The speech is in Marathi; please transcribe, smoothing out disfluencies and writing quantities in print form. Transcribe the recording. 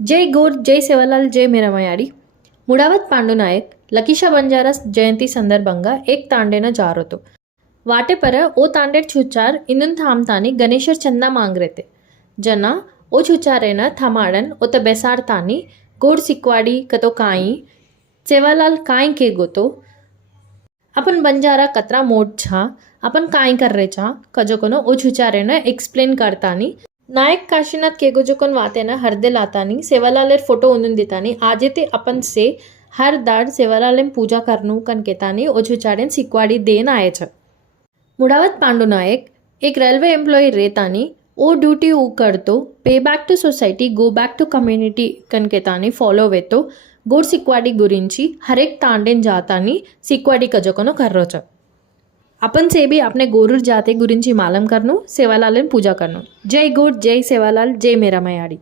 जय गोर जय सेवालाल जय मीरामयाड़ी ముడావత్ పాండునాయక్ లకీషా బంజారాస్ జయంతి సందర్భంగా ఏక్ తాండేన జారోతో वाटेपर ओ तांडेर छुच्चार इनुन थांबतानी गणेशर चंदा मांगरेते जना ओ छुच्चारेन थमाडन ओत बेसाडतानी गोड सिक्वाडी कतो काई सेवालाल काई के गोतो अपन बंजारा कतरा मोड छा अपन काई कर्रे छा कजोकोनो ओ छुच्चारेन एक्सप्लेन करतानी नायक काशीनाथ केगोजोकोन वातेना हरदे लातानी सेवालालेर फोटो उनुन दितानी आजे ते अपन से हर दाड सेवालालेम पूजा करनू कनकेतानी ओ छुच्चारेन सिक्वाडी देन आये छ मुडावत पांडुनायक एक रेल्वे एम्प्लॉई रेतानी ओ ड्यूटी ऊ करतो pay back to society go back to community कनकेतानी फॉलो वेतो गोड सिक्वाडी गुरिंची हरेक तांडेन जातानी सिक्वाडी कजोकोनो कर्रो छ अपन से भी अपने गोरूर जाते गुरिंची मालम करनो सेवालालेन पूजा करनो जय गोड जय सेवालाल जय मीरामयाड़ी।